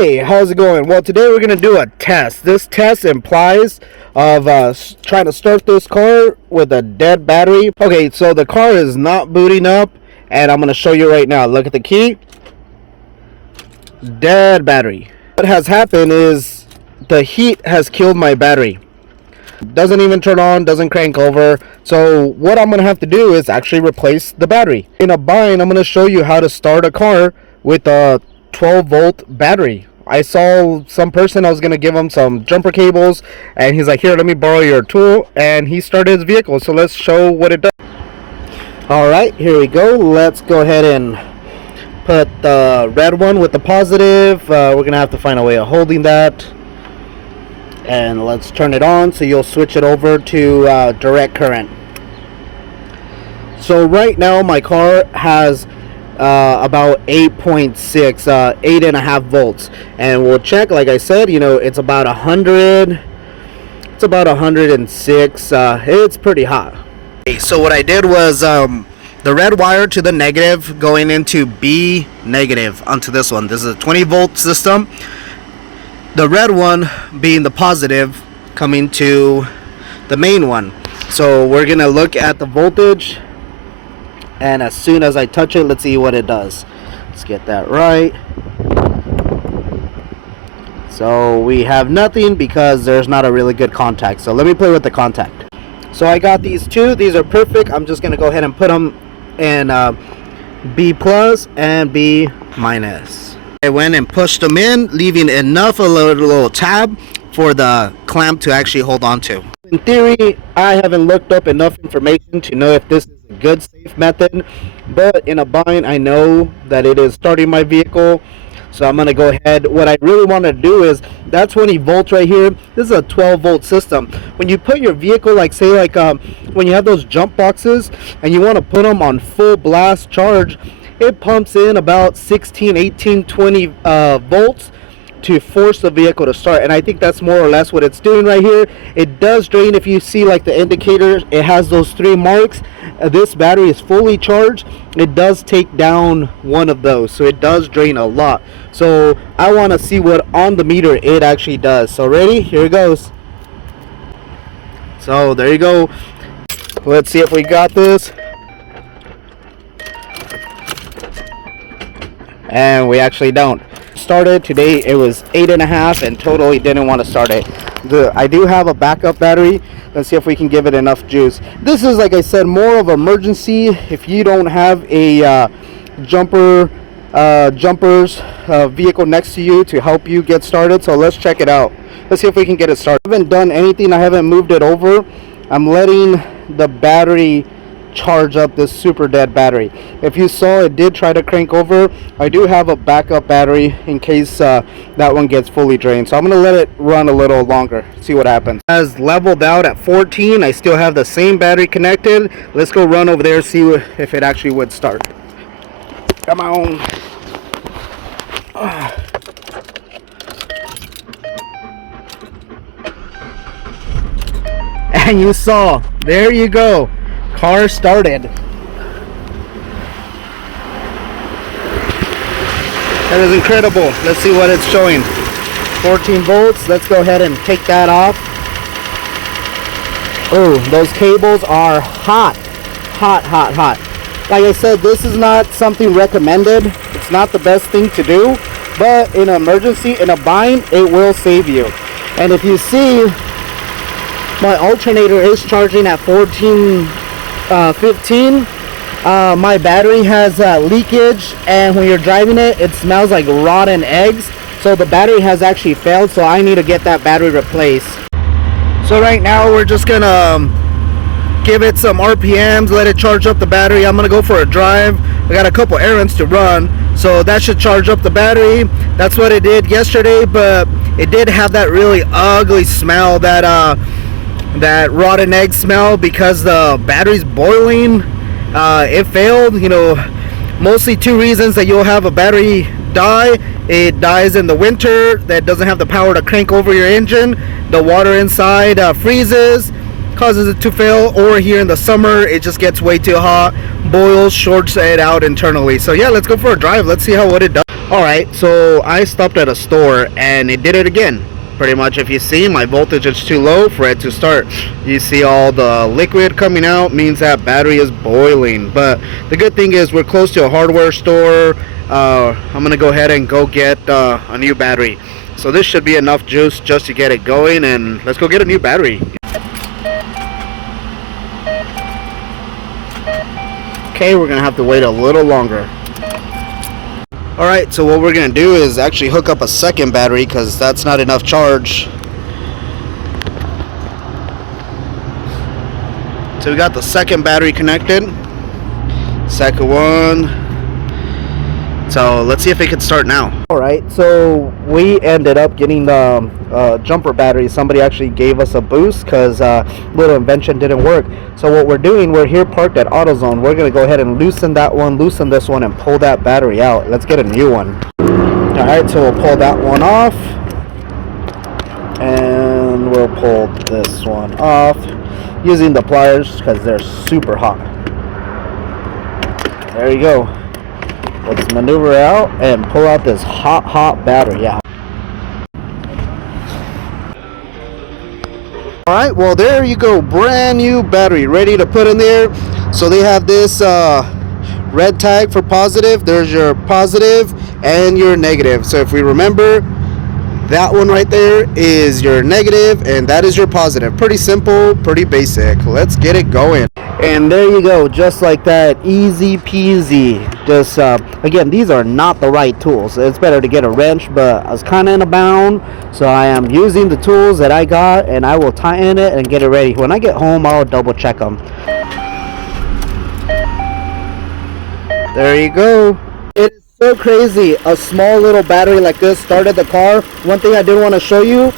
Hey, how's it going? Well, today we're going to do a test. This test implies of trying to start this car with a dead battery. Okay, so the car is not booting up, and I'm going to show you right now. Look at the key. Dead battery. What has happened is the heat has killed my battery. Doesn't even turn on, doesn't crank over. So what I'm going to have to do is actually replace the battery. In a bind, I'm going to show you how to start a car with a 12-volt battery. I saw some person, I was going to give him some jumper cables, and he's like, here, let me borrow your tool, and he started his vehicle. So let's show what it does. Alright, here we go. Let's go ahead and put the red one with the positive. We're going to have to find a way of holding that. And let's turn it on, so you'll switch it over to direct current. So right now my car has about 8.6 8.5 volts, and we'll check. Like I said, you know, it's about 100, it's about 106. It's pretty hot. Okay, so what I did was the red wire to the negative going into B negative onto this one. This is a 20-volt system. The red one being the positive coming to the main one. So we're gonna look at the voltage, and as soon as I touch it, let's see what it does. Let's get that right. So we have nothing because there's not a really good contact. So let me play with the contact. So I got these two. These are perfect. I'm just gonna go ahead and put them in B plus and B minus. I went and pushed them in, leaving enough, a little tab for the clamp to actually hold on to. In theory, I haven't looked up enough information to know if this is a good, safe method, but in a bind, I know that it is starting my vehicle, so I'm going to go ahead. What I really want to do is, that 20 volts right here, this is a 12-volt system. When you put your vehicle, like say like when you have those jump boxes, and you want to put them on full blast charge, it pumps in about 16, 18, 20 volts to force the vehicle to start, and I think that's more or less what it's doing right here. It does drain. If you see like the indicator, it has those 3 marks. This battery is fully charged. It does take down one of those, so it does drain a lot. So I want to see what on the meter it actually does. So ready? Here it goes. So there you go. Let's see if we got this. And we actually don't. Started today, it was 8.5 and totally didn't want to start it. I do have a backup battery. Let's see if we can give it enough juice. This is, like I said, more of emergency if you don't have a jumper's vehicle next to you to help you get started. So let's check it out. Let's see if we can get it started. I haven't done anything. I haven't moved it over. I'm letting the battery charge up this super dead battery. If you saw, it did try to crank over. I do have a backup battery in case that one gets fully drained, so I'm gonna let it run a little longer, see what happens. As leveled out at 14, I still have the same battery connected. Let's go run over there, see if it actually would start. Come on. And you saw, there you go, car started. That is incredible. Let's see what it's showing. 14 volts. Let's go ahead and take that off. Oh, those cables are hot. Hot, hot, hot. Like I said, this is not something recommended. It's not the best thing to do, but in an emergency, in a bind, it will save you. And if you see, my alternator is charging at 15. My battery has leakage, and when you're driving it, it smells like rotten eggs. So the battery has actually failed, so I need to get that battery replaced. So right now we're just gonna give it some RPMs, let it charge up the battery. I'm gonna go for a drive. I got a couple errands to run, so that should charge up the battery. That's what it did yesterday, but it did have that really ugly smell, that rotten egg smell, because the battery's boiling. It failed. You know, mostly 2 reasons that you'll have a battery die. It dies in the winter, that doesn't have the power to crank over your engine. The water inside freezes, causes it to fail, or here in the summer it just gets way too hot, boils, shorts it out internally. So yeah, let's go for a drive. Let's see what it does. Alright, so I stopped at a store and it did it again. Pretty much, if you see, my voltage is too low for it to start. You see all the liquid coming out, means that battery is boiling. But the good thing is we're close to a hardware store. I'm gonna go ahead and go get a new battery. So this should be enough juice just to get it going, and let's go get a new battery. Okay, we're gonna have to wait a little longer. Alright, so what we're gonna do is actually hook up a second battery, because that's not enough charge. So we got the second battery connected. Second one. So let's see if it can start now. Alright, so we ended up getting the jumper battery. Somebody actually gave us a boost because little invention didn't work. So what we're doing, we're here parked at AutoZone. We're going to go ahead and loosen that one, loosen this one, and pull that battery out. Let's get a new one. Alright, so we'll pull that one off. And we'll pull this one off using the pliers because they're super hot. There you go. Let's maneuver out and pull out this hot battery. Yeah. Alright, well there you go. Brand new battery ready to put in there. So they have this red tag for positive. There's your positive and your negative. So if we remember, that one right there is your negative and that is your positive. Pretty simple, pretty basic. Let's get it going. And there you go, just like that, easy peasy. Just again, these are not the right tools. It's better to get a wrench, but I was kind of in a bound, so I am using the tools that I got, and I will tighten it and get it ready. When I get home, I'll double check them. There you go. It's so crazy. A small little battery like this started the car. One thing I did want to show you,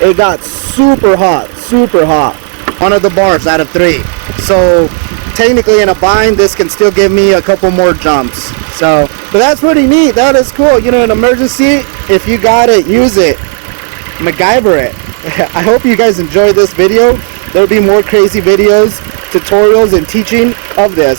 it got super hot, super hot. One of the bars out of 3. So technically in a bind, this can still give me a couple more jumps. So, but that's pretty neat. That is cool. You know, an emergency, if you got it, use it. MacGyver it. I hope you guys enjoyed this video. There'll be more crazy videos, tutorials, and teaching of this.